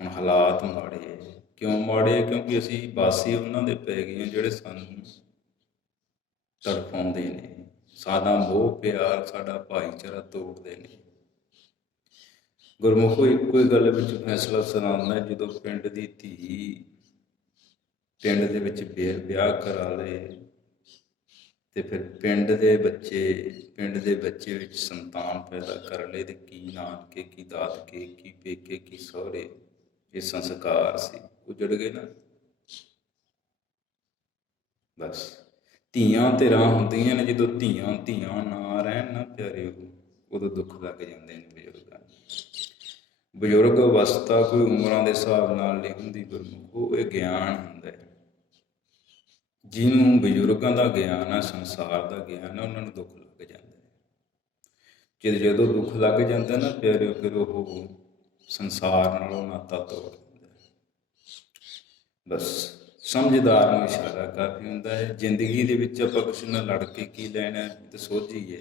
ਹੁਣ ਹਾਲਾਤ ਮਾੜੇ ਹੈ। ਕਿਉਂ ਮਾੜੇ? ਕਿਉਂਕਿ ਅਸੀਂ ਵਾਸੀ ਉਹਨਾਂ ਦੇ ਪੈ ਗਏ ਹਾਂ ਜਿਹੜੇ ਸਾਨੂੰ ਤੜਫਾਉਂਦੇ ਨੇ, ਸਾਡਾ ਮੋਹ ਪਿਆਰ ਸਾਡਾ ਭਾਈਚਾਰਾ ਤੋੜਦੇ ਨੇ। ਗੁਰਮੁਖੋ ਇੱਕੋ ਹੀ ਗੱਲ ਵਿੱਚ ਫੈਸਲਾ ਸੁਣਾਉਂਦਾ, ਜਦੋਂ ਪਿੰਡ ਦੀ ਧੀ ਪਿੰਡ ਦੇ ਵਿੱਚ ਵਿਆਹ ਕਰਾ ਲਏ ਤੇ ਫਿਰ ਪਿੰਡ ਦੇ ਬੱਚੇ ਵਿੱਚ ਸੰਤਾਨ ਪੈਦਾ ਕਰ ਲਏ ਤੇ ਕੀ ਨਾਨਕੇ ਕੀ ਦਾਦਕੇ ਕੀ ਪੇਕੇ ਕੀ ਸਹੁਰੇ, ਇਹ ਸੰਸਕਾਰ ਸੀ ਉਜੜ ਗਏ ਨਾ। ਬਸ ਧੀਆਂ ਧਿਰਾਂ ਹੁੰਦੀਆਂ ਨੇ, ਜਦੋਂ ਧੀਆਂ ਨਾ ਰਹਿਣ ਨਾ ਪਿਆਰੇ, ਉਦੋਂ ਦੁੱਖ ਲੱਗ ਜਾਂਦੇ ਨੇ ਬਜ਼ੁਰਗਾਂ ਨੂੰ। ਬਜ਼ੁਰਗ ਅਵਸਥਾ ਕੋਈ ਉਮਰਾਂ ਦੇ ਹਿਸਾਬ ਨਾਲ ਨਹੀਂ ਹੁੰਦੀ ਗੁਰਮੁਖੋ, ਇਹ ਗਿਆਨ ਹੁੰਦਾ ਹੈ। ਜਿਹਨੂੰ ਬਜ਼ੁਰਗਾਂ ਦਾ ਗਿਆਨ ਹੈ, ਸੰਸਾਰ ਦਾ ਗਿਆਨ ਹੈ, ਉਹਨਾਂ ਨੂੰ ਦੁੱਖ ਲੱਗ ਜਾਂਦਾ ਹੈ। ਜਦੋਂ ਦੁੱਖ ਲੱਗ ਜਾਂਦਾ ਨਾ ਪਿਆਰਿਓ, ਫਿਰ ਉਹ ਸੰਸਾਰ ਨਾਲੋਂ ਨਾਤਾ ਤੋੜ ਦਿੰਦਾ। ਬਸ ਸਮਝਦਾਰ ਨੂੰ ਇਸ਼ਾਰਾ ਕਾਫੀ ਹੁੰਦਾ ਹੈ। ਜ਼ਿੰਦਗੀ ਦੇ ਵਿੱਚ ਆਪਾਂ ਕਿਸੇ ਨਾਲ ਲੜ ਕੇ ਕੀ ਲੈਣਾ ਤੇ ਸੋਝੀਏ।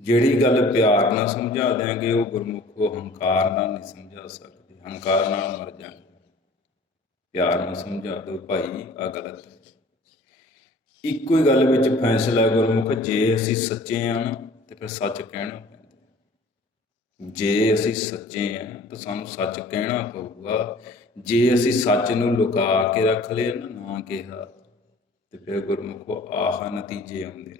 ਜਿਹੜੀ ਗੱਲ ਪਿਆਰ ਨਾਲ ਸਮਝਾ ਦਿਆਂਗੇ ਉਹ ਗੁਰਮੁਖੋ ਹੰਕਾਰ ਨਾਲ ਨਹੀਂ ਸਮਝਾ ਸਕਦੇ, ਹੰਕਾਰ ਨਾਲ ਮਰ ਜਾਣਗੇ। ਪਿਆਰ ਨਾਲ ਸਮਝਾ ਦਿਓ ਭਾਈ ਆਹ ਗਲਤ ਹੈ। ਇੱਕੋ ਹੀ ਗੱਲ ਵਿੱਚ ਫੈਸਲਾ ਗੁਰਮੁਖ, ਜੇ ਅਸੀਂ ਸੱਚੇ ਹਾਂ ਤੇ ਫਿਰ ਸੱਚ ਕਹਿਣਾ ਪੈਂਦਾ। ਜੇ ਅਸੀਂ ਸੱਚੇ ਹਾਂ ਤਾਂ ਸਾਨੂੰ ਸੱਚ ਕਹਿਣਾ ਪਊਗਾ। ਜੇ ਅਸੀਂ ਸੱਚ ਨੂੰ ਲੁਕਾ ਕੇ ਰੱਖ ਲਿਆ ਨਾ ਕਿਹਾ ਤੇ ਫਿਰ ਗੁਰਮੁਖੋ ਆਹ ਨਤੀਜੇ ਆਉਂਦੇ ਨੇ।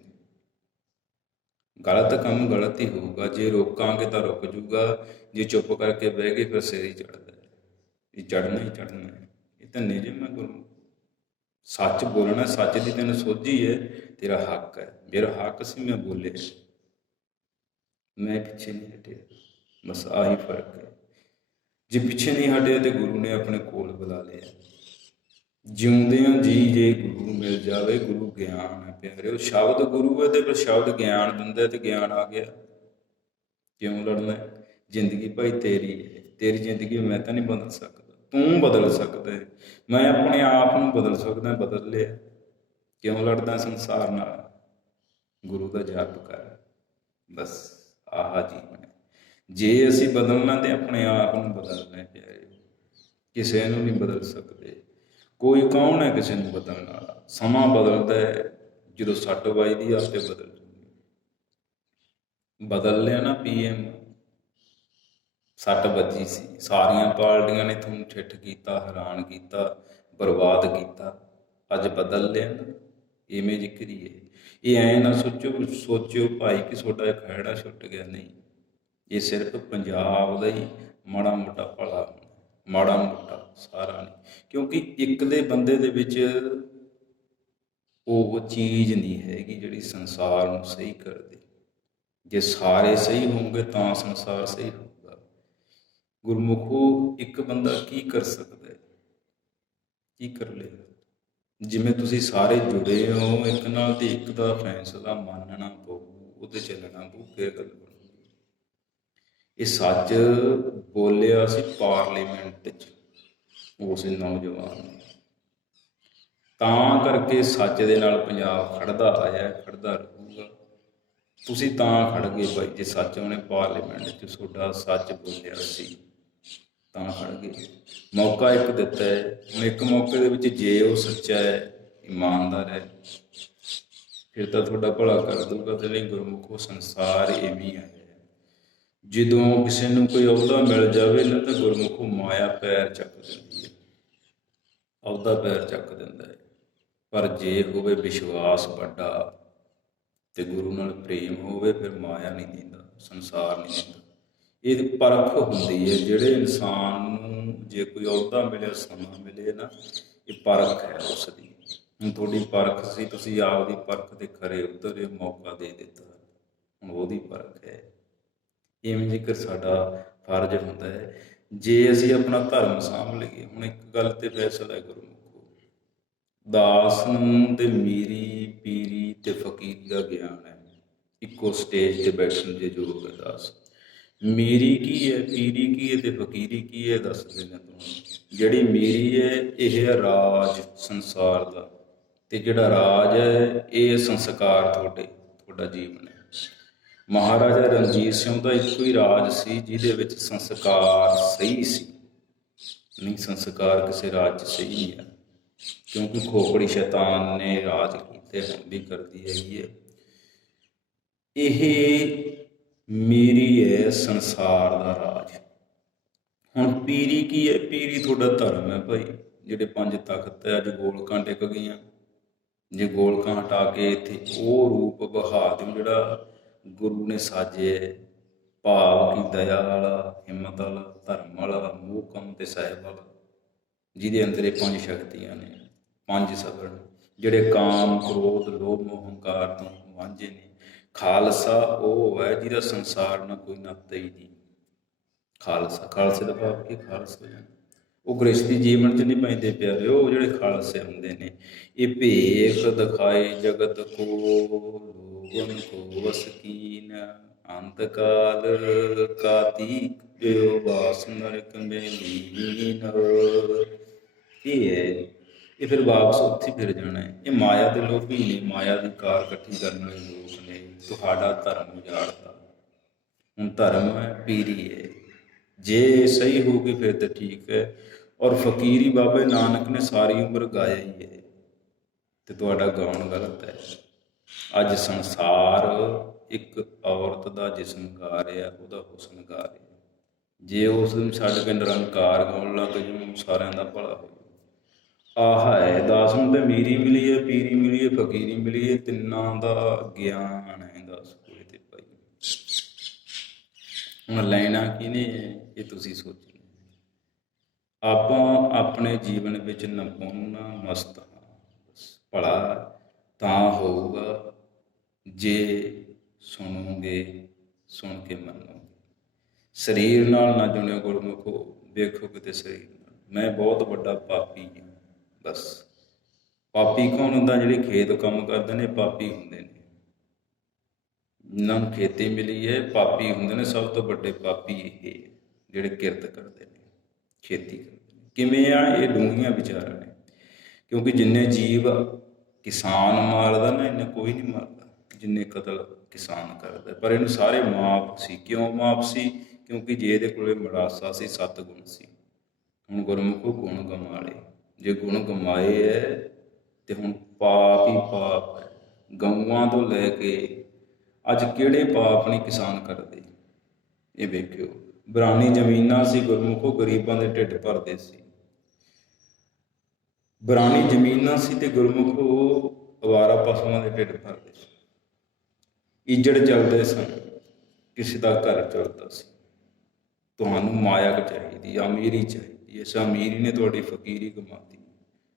ਗਲਤ ਕੰਮ ਗਲਤ ਹੀ ਹੋਊਗਾ, ਜੇ ਰੋਕਾਂਗੇ ਤਾਂ ਰੁਕ ਜੂਗਾ, ਜੇ ਚੁੱਪ ਕਰਕੇ ਬਹਿ ਗਏ ਫਿਰ ਸਿਰ ਹੀ ਚੜ੍ਹਦਾ। ਇਹ ਚੜ੍ਹਨਾ ਹੀ ਚੜ੍ਹਨਾ ਹੈ, ਇਹ ਤਾਂ ਨਿਯਮ ਹੈ ਗੁਰਮੁਖ। ਸੱਚ ਬੋਲਣਾ, ਸੱਚ ਦੀ ਤੈਨੂੰ ਸੋਝੀ ਹੈ, ਤੇਰਾ ਹੱਕ ਹੈ। ਮੇਰਾ ਹੱਕ ਸੀ ਮੈਂ ਬੋਲਿਆ, ਮੈਂ ਪਿੱਛੇ ਨਹੀਂ ਹਟਿਆ। ਬਸ ਆਹੀ ਫਰਕ ਹੈ। ਜੇ ਪਿੱਛੇ ਨਹੀਂ ਹਟਿਆ ਤੇ ਗੁਰੂ ਨੇ ਆਪਣੇ ਕੋਲ ਬੁਲਾ ਲਿਆ। ਜਿਉਂਦਿਆਂ ਜੀ ਜੇ ਗੁਰੂ ਮਿਲ ਜਾਵੇ, ਗੁਰੂ ਗਿਆਨ ਹੈ ਪਿਆਰਿਓ। ਸ਼ਬਦ ਗੁਰੂ ਹੈ ਤੇ ਫਿਰ ਸ਼ਬਦ ਗਿਆਨ ਦਿੰਦਾ ਤੇ ਗਿਆਨ ਆ ਗਿਆ। ਕਿਉਂ ਲੜਨਾ? ਜ਼ਿੰਦਗੀ ਭਾਈ ਤੇਰੀ ਹੈ, ਤੇਰੀ ਜ਼ਿੰਦਗੀ ਮੈਂ ਤਾਂ ਨਹੀਂ ਬਦਲ ਸਕਦਾ, ਤੂੰ ਬਦਲ ਸਕਦਾ ਹੈ। ਮੈਂ ਆਪਣੇ ਆਪ ਨੂੰ ਬਦਲ ਸਕਦਾ, ਬਦਲ ਲਿਆ। ਕਿਉਂ ਲੜਦਾ ਸੰਸਾਰ ਨਾਲ? ਗੁਰੂ ਦਾ ਜਾਪ ਕਰ। ਬਸ ਆਹ ਜੀਵਨ ਹੈ। ਜੇ ਅਸੀਂ ਬਦਲਣਾ ਤੇ ਆਪਣੇ ਆਪ ਨੂੰ ਬਦਲਣਾ ਪਿਆਰੇ, ਕਿਸੇ ਨੂੰ ਨਹੀਂ ਬਦਲ ਸਕਦੇ। ਕੋਈ ਕੌਣ ਹੈ ਕਿਸੇ ਨੂੰ ਬਦਲਣ ਵਾਲਾ? ਸਮਾਂ ਬਦਲਦਾ ਹੈ, ਜਦੋਂ ਸੱਟ ਵੱਜਦੀ ਆਪੇ ਬਦਲ ਜੂਗੀ। ਬਦਲ ਲਿਆ ਨਾ PM, ਸੱਟ ਵੱਜੀ ਸੀ, ਸਾਰੀਆਂ ਪਾਰਟੀਆਂ ਨੇ ਤੁਹਾਨੂੰ ਠਿੱਠ ਕੀਤਾ, ਹੈਰਾਨ ਕੀਤਾ, ਬਰਬਾਦ ਕੀਤਾ। ਅੱਜ ਬਦਲ ਲਿਆ ਨਾ, ਇਵੇਂ ਜ਼ਿਕਰੀਏ। ਇਹ ਐਂ ਨਾ ਸੋਚਿਓ ਭਾਈ ਕਿ ਤੁਹਾਡਾ ਇੱਕ ਖਹਿੜਾ ਛੁੱਟ ਗਿਆ, ਨਹੀਂ। ਇਹ ਸਿਰਫ ਪੰਜਾਬ ਦਾ ਹੀ ਮਾੜਾ ਮੋਟਾ ਭਲਾ ਹੁੰਦਾ, ਮਾੜਾ ਮੋਟਾ, ਸਾਰਾ ਨਹੀਂ। ਕਿਉਂਕਿ ਇੱਕ ਦੇ ਬੰਦੇ ਦੇ ਵਿੱਚ ਉਹ ਚੀਜ਼ ਨਹੀਂ ਹੈਗੀ ਜਿਹੜੀ ਸੰਸਾਰ ਨੂੰ ਸਹੀ ਕਰਦੇ। ਜੇ ਸਾਰੇ ਸਹੀ ਹੋਣਗੇ ਤਾਂ ਸੰਸਾਰ ਸਹੀ ਹੋਊਗਾ। ਗੁਰਮੁਖੋ ਇੱਕ ਬੰਦਾ ਕੀ ਕਰ ਸਕਦਾ ਹੈ? ਕੀ ਕਰ ਲਏਗਾ? ਜਿਵੇਂ ਤੁਸੀਂ ਸਾਰੇ ਜੁੜੇ ਹੋ ਇੱਕ ਨਾਲ, ਤੇ ਇੱਕ ਦਾ ਫੈਸਲਾ ਮੰਨਣਾ ਪਊ, ਉਹਦੇ ਚੱਲਣਾ ਪਊ, ਫਿਰ ਗੱਲ ਬਣੂਗੀ। ਇਹ ਸੱਚ ਬੋਲਿਆ ਸੀ ਪਾਰਲੀਮੈਂਟ 'ਚ ਉਸ ਨੌਜਵਾਨ ਨੇ, ਤਾਂ ਕਰਕੇ ਸੱਚ ਦੇ ਨਾਲ ਪੰਜਾਬ ਖੜਦਾ ਆਇਆ, ਖੜਦਾ ਰਹੂਗਾ। ਤੁਸੀਂ ਤਾਂ ਖੜ ਗਏ ਭਾਈ, ਜੇ ਸੱਚ ਉਹਨੇ ਪਾਰਲੀਮੈਂਟ 'ਚ ਤੁਹਾਡਾ ਸੱਚ ਬੋਲਿਆ ਸੀ ਤਾਂ ਖੜ ਗਏ। ਮੌਕਾ ਇੱਕ ਦਿੱਤਾ ਹੈ, ਹੁਣ ਇੱਕ ਮੌਕੇ ਦੇ ਵਿੱਚ ਜੇ ਉਹ ਸੱਚਾ ਹੈ, ਇਮਾਨਦਾਰ ਹੈ, ਫਿਰ ਤਾਂ ਤੁਹਾਡਾ ਭਲਾ ਕਰ ਦੂਗਾ। ਤੇ ਨਹੀਂ ਗੁਰਮੁਖੋ ਸੰਸਾਰ ਇਵੇਂ ਹੈ। ਜਦੋਂ ਕਿਸੇ ਨੂੰ ਕੋਈ ਅਹੁਦਾ ਮਿਲ ਜਾਵੇ ਨਾ ਤਾਂ ਗੁਰਮੁਖੋ ਮਾਇਆ ਪੈਰ ਚੱਕ ਦਿੰਦੀ ਹੈ, ਅਹੁਦਾ ਪੈਰ ਚੱਕ ਦਿੰਦਾ ਹੈ। ਪਰ ਜੇ ਹੋਵੇ ਵਿਸ਼ਵਾਸ ਵੱਡਾ ਤੇ ਗੁਰੂ ਨਾਲ ਪ੍ਰੇਮ ਹੋਵੇ, ਫਿਰ ਮਾਇਆ ਨਹੀਂ ਦਿੰਦਾ, ਸੰਸਾਰ ਨਹੀਂ ਦਿੰਦਾ। ਇਹ ਪਰਖ ਹੁੰਦੀ ਹੈ। ਜਿਹੜੇ ਇਨਸਾਨ ਨੂੰ ਜੇ ਕੋਈ ਅਹੁਦਾ ਮਿਲੇ, ਸਮਾਂ ਮਿਲੇ ਨਾ, ਇਹ ਪਰਖ ਹੈ ਉਸ ਦੀ। ਹੁਣ ਤੁਹਾਡੀ ਪਰਖ ਸੀ, ਤੁਸੀਂ ਆਪਦੀ ਪਰਖ ਦੇ ਖਰੇ ਉਤਰੇ, ਮੌਕਾ ਦੇ ਦਿੱਤਾ, ਹੁਣ ਉਹਦੀ ਪਰਖ ਹੈ। ਇਵੇਂ ਜੇਕਰ ਸਾਡਾ ਫਰਜ਼ ਹੁੰਦਾ ਹੈ, ਜੇ ਅਸੀਂ ਆਪਣਾ ਧਰਮ ਸਾਂਭ ਲਈਏ, ਹੁਣ ਇੱਕ ਗੱਲ ਤੇ ਫੈਸਲਾ ਹੈ ਗੁਰਮੁਖੋ, ਦਾਸ ਨੂੰ ਤੇ ਮੀਰੀ ਪੀਰੀ ਤੇ ਫਕੀਰੀ ਦਾ ਗਿਆਨ ਹੈ। ਇੱਕੋ ਸਟੇਜ ਤੇ ਬੈਠਣ ਦੇ ਯੋਗ ਹੈ ਦਾਸ। ਮੀਰੀ ਕੀ ਹੈ, ਪੀਰੀ ਕੀ ਹੈ ਤੇ ਫਕੀਰੀ ਕੀ ਹੈ, ਦੱਸਦੇ ਨੇ ਤੁਹਾਨੂੰ। ਜਿਹੜੀ ਮੀਰੀ ਹੈ ਇਹ ਹੈ ਰਾਜ ਸੰਸਾਰ ਦਾ, ਤੇ ਜਿਹੜਾ ਰਾਜ ਹੈ ਇਹ ਸੰਸਕਾਰ ਤੁਹਾਡਾ ਜੀਵਨ ਹੈ। ਮਹਾਰਾਜਾ ਰਣਜੀਤ ਸਿੰਘ ਦਾ ਇੱਕੋ ਹੀ ਰਾਜ ਸੀ ਜਿਹਦੇ ਵਿੱਚ ਸੰਸਕਾਰ ਸਹੀ ਸੀ। ਨਹੀਂ, ਸੰਸਕਾਰ ਕਿਸੇ ਰਾਜ 'ਚ ਸਹੀ ਨਹੀਂ ਹੈ, ਕਿਉਂਕਿ ਖੋਪੜੀ ਸ਼ੈਤਾਨ ਨੇ ਰਾਜ ਕੀਤੇ, ਹੁਣ ਵੀ ਕਰਦੀ ਹੈਗੀ ਹੈ। ਇਹ ਮੇਰੀ ਹੈ ਸੰਸਾਰ ਦਾ ਰਾਜ। ਹੁਣ ਪੀਰੀ ਕੀ ਹੈ? ਪੀਰੀ ਤੁਹਾਡਾ ਧਰਮ ਹੈ ਭਾਈ। ਜਿਹੜੇ 5 ਤਖਤ ਹੈ, ਅੱਜ ਗੋਲਕਾਂ ਟਿਕ ਗਈਆਂ, ਜੇ ਗੋਲਕਾਂ ਹਟਾ ਕੇ ਇੱਥੇ ਉਹ ਰੂਪ ਬਹਾ ਦਿਓ ਜਿਹੜਾ ਗੁਰੂ ਨੇ ਸਾਜੇ, ਭਾਵ ਕਿ ਦਇਆ ਵਾਲਾ, ਹਿੰਮਤ ਵਾਲਾ, ਧਰਮ ਵਾਲਾ, ਮੋਹਕਮ ਤੇ ਸਾਹਿਬ ਵਾਲਾ, ਜਿਹਦੇ ਅੰਦਰ ਇਹ 5 ਸ਼ਕਤੀਆਂ ਨੇ, 5 ਸਵਰਨ, ਜਿਹੜੇ ਕਾਮ, ਕ੍ਰੋਧ, ਲੋਭ, ਮੋਹ, ਹੰਕਾਰ ਤੋਂ ਵਾਂਝੇ ਨੇ। ਖਾਲਸਾ ਉਹ ਹੈ ਜਿਹਦਾ ਸੰਸਾਰ ਨਾਲ ਕੋਈ ਨਾਤਾ ਹੀ ਨਹੀਂ। ਖਾਲਸੇ ਦਾ ਭਾਵ ਕੀ? ਖਾਲਸ ਹੋ ਜਾਣਾ। ਉਹ ਗ੍ਰਸਤੀ ਜੀਵਨ 'ਚ ਨਹੀਂ ਪੈਂਦੇ ਪਿਆਰੇ, ਉਹ ਜਿਹੜੇ ਖਾਲਸੇ ਹੁੰਦੇ ਨੇ। ਇਹ ਭੇਖ ਦਿਖਾਏ ਜਗਤ ਕੋ, ਲੋਗਨ ਕੋ ਵਸ ਕੀਨ, ਅੰਤ ਕਾਲ ਕਾਤੀਕ ਪਿਓ ਬਾਸ ਨਰਕ ਮੇ ਲੀਨ। ਇਹ ਹੈ, ਇਹ ਫਿਰ ਵਾਪਸ ਉੱਥੇ ਫਿਰ ਜਾਣਾ ਹੈ। ਇਹ ਮਾਇਆ ਦੇ ਲੋਭੀ ਨੇ, ਮਾਇਆ ਦੀ ਕਾਰ ਇਕੱਠੀ ਕਰਨ ਵਾਲੇ ਲੋਕ ਨੇ। ਤੁਹਾਡਾ ਧਰਮ ਉਜਾੜਤਾ। ਹੁਣ ਧਰਮ ਹੈ, ਪੀਰੀ ਹੈ, ਜੇ ਸਹੀ ਹੋਊਗੀ ਫਿਰ ਤਾਂ ਠੀਕ ਹੈ। ਔਰ ਫਕੀਰੀ ਬਾਬੇ ਨਾਨਕ ਨੇ ਸਾਰੀ ਉਮਰ ਗਾਇਆ ਹੀ ਹੈ, ਤੇ ਤੁਹਾਡਾ ਗਾਉਣ ਗਲਤ ਹੈ। ਅੱਜ ਸੰਸਾਰ ਇੱਕ ਔਰਤ ਦਾ ਜਿਸਮ ਗਾ ਰਿਹਾ, ਉਹਦਾ ਹੁਸਨ ਗਾ ਰਿਹਾ। ਜੇ ਉਸ ਨੂੰ ਛੱਡ ਕੇ ਨਿਰੰਕਾਰ ਗਾਉਣ ਲੱਗ ਜਾਊ, ਸਾਰਿਆਂ ਦਾ ਭਲਾ ਹੋ ਜਾਊ। ਆਹ ਹੈ, ਦਾਸ ਨੂੰ ਤਾਂ ਮੀਰੀ ਮਿਲੀ ਹੈ, ਪੀਰੀ ਮਿਲੀ ਹੈ, ਫਕੀਰੀ ਮਿਲੀ ਹੈ, ਤਿੰਨਾਂ ਦਾ ਗਿਆਨ ਹੈ ਦਾਸ ਕੋਲੇ ਤੇ ਭਾਈ। ਹੁਣ ਲੈਣਾ ਕਿਹਨੇ ਹੈ ਇਹ ਤੁਸੀਂ ਸੋਚੋ। ਆਪਾਂ ਆਪਣੇ ਜੀਵਨ ਵਿੱਚ ਨਿਪੁੰਨ ਮਸਤ ਹਾਂ। ਭਲਾ ਤਾਂ ਹੋਊਗਾ ਜੇ ਸੁਣੋਗੇ, ਸੁਣ ਕੇ ਮੰਨੋਗੇ। ਸਰੀਰ ਨਾਲ ਨਾ ਜੁੜਿਓ ਗੁਰਮੁਖੋ, ਵੇਖੋ ਕਿਤੇ ਸਰੀਰ ਨਾਲ। ਮੈਂ ਬਹੁਤ ਵੱਡਾ ਪਾਪੀ ਹਾਂ, ਬਸ। ਪਾਪੀ ਕੌਣ ਹੁੰਦਾ? ਜਿਹੜੇ ਖੇਤ ਕੰਮ ਕਰਦੇ ਨੇ, ਪਾਪੀ ਹੁੰਦੇ ਨੇ। ਜਿਨ੍ਹਾਂ ਨੂੰ ਖੇਤੀ ਮਿਲੀ ਹੈ, ਪਾਪੀ ਹੁੰਦੇ ਨੇ। ਸਭ ਤੋਂ ਵੱਡੇ ਪਾਪੀ ਇਹ ਜਿਹੜੇ ਕਿਰਤ ਕਰਦੇ ਨੇ, ਖੇਤੀ ਕਰਦੇ ਨੇ। ਕਿਵੇਂ ਆ? ਇਹ ਡੂੰਘੀਆਂ ਵਿਚਾਰਾਂ ਨੇ, ਕਿਉਂਕਿ ਜਿੰਨੇ ਜੀਵ ਕਿਸਾਨ ਮਾਰਦਾ ਨਾ, ਇਹਨੇ ਕੋਈ ਨਹੀਂ ਮਾਰਦਾ ਜਿੰਨੇ ਕਤਲ ਕਿਸਾਨ ਕਰਦਾ। ਪਰ ਇਹਨੂੰ ਸਾਰੇ ਮਾਫ ਸੀ। ਕਿਉਂ ਮਾਫ ਸੀ? ਕਿਉਂਕਿ ਜੇ ਇਹਦੇ ਕੋਲੇ ਮੜਾਸਾ ਸੀ, 7 ਗੁਣ ਸੀ। ਹੁਣ ਗੁਰਮੁਖੋ ਗੁਣ ਗਮਾ ਲਏ। ਜੇ ਗੁਣ ਗਮਾਏ ਹੈ ਤੇ ਹੁਣ ਪਾਪ ਹੀ ਪਾਪ ਹੈ। ਗਊਆਂ ਤੋਂ ਲੈ ਕੇ ਅੱਜ ਕਿਹੜੇ ਪਾਪ ਨਹੀਂ ਕਿਸਾਨ ਕਰਦੇ, ਇਹ ਵੇਖਿਓ। ਬਰਾਨੀ ਜ਼ਮੀਨਾਂ ਸੀ ਗੁਰਮੁਖੋ, ਗਰੀਬਾਂ ਦੇ ਢਿੱਡ ਭਰਦੇ ਸੀ। ਬਰਾਨੀ ਜ਼ਮੀਨਾਂ ਸੀ ਤੇ ਗੁਰਮੁਖੋ ਅਵਾਰਾ ਪਸ਼ੂਆਂ ਦੇ ਢਿੱਡ ਭਰਦੇ ਸੀ। ਇੱਜੜ ਚੱਲਦੇ ਸਨ, ਕਿਸੇ ਦਾ ਘਰ ਚੱਲਦਾ ਸੀ। ਤੁਹਾਨੂੰ ਮਾਇਆ ਚਾਹੀਦੀ, ਅਮੀਰੀ ਚਾਹੀਦੀ। ਇਸ ਅਮੀਰੀ ਨੇ ਤੁਹਾਡੀ ਫਕੀਰੀ ਕਮਾਤੀ,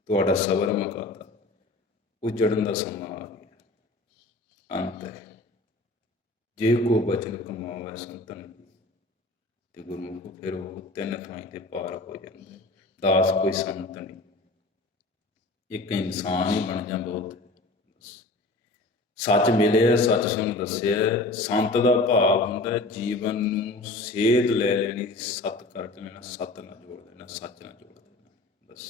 ਤੁਹਾਡਾ ਸਬਰ ਮੁਕਾਤਾ। ਉੱਜੜਨ ਦਾ ਸਮਾਂ ਆ ਗਿਆ, ਅੰਤ ਹੈ। ਜੇ ਕੋ ਬਚਨ ਕਮਾਵੇ ਸੰਤਨ, ਤੇ ਗੁਰਮੁਖੋ ਫਿਰ ਉਹ 3 ਥਾਈਂ ਤੇ ਪਾਰ ਹੋ ਜਾਂਦਾ। ਦਾਸ ਕੋਈ ਸੰਤ ਨਹੀਂ, ਇੱਕ ਇਨਸਾਨ ਹੀ ਬਣ ਜਾ ਬਹੁਤ। ਸੱਚ ਮਿਲਿਆ, ਸੱਚ ਸੁਣ ਦੱਸਿਆ। ਸੰਤ ਦਾ ਭਾਵ ਹੁੰਦਾ ਜੀਵਨ ਨੂੰ ਸੇਧ ਲੈ ਲੈਣੀ, ਸੱਤ ਕਰ ਲੈਣਾ, ਸੱਤ ਨਾਲ ਜੋੜ ਦੇਣਾ, ਸੱਚ ਨਾਲ ਜੋੜ ਦੇਣਾ। ਬਸ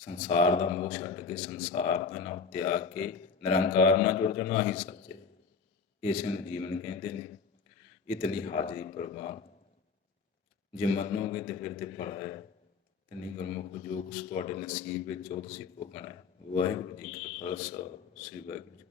ਸੰਸਾਰ ਦਾ ਮੋਹ ਛੱਡ ਕੇ, ਸੰਸਾਰ ਦਾ ਨਾਮ ਤਿਆਗ ਕੇ ਨਿਰੰਕਾਰ ਨਾਲ ਜੁੜ ਜਾਣਾ, ਆਹੀ ਸੱਚ ਹੈ। ਇਸੇ ਨੂੰ ਜੀਵਨ ਕਹਿੰਦੇ ਨੇ। ਇਤਨੀ ਹਾਜ਼ਰੀ ਪ੍ਰਵਾਨ, ਜੇ ਮੰਨੋਗੇ ਤੇ ਫਿਰ ਤੇ ਭਲਾ ਹੈ, ਤੇ ਨਹੀਂ ਗੁਰਮੁਖੋ ਜੋ ਕੁਛ ਤੁਹਾਡੇ ਨਸੀਬ ਵਿੱਚ ਉਹ ਤੁਸੀਂ ਭੋਗਣਾ ਹੈ। ਵਾਹਿਗੁਰੂ ਜੀ ਕਾ ਖਾਲਸਾ, ਸ੍ਰੀ ਵਾਹਿਗੁਰੂ ਜੀ।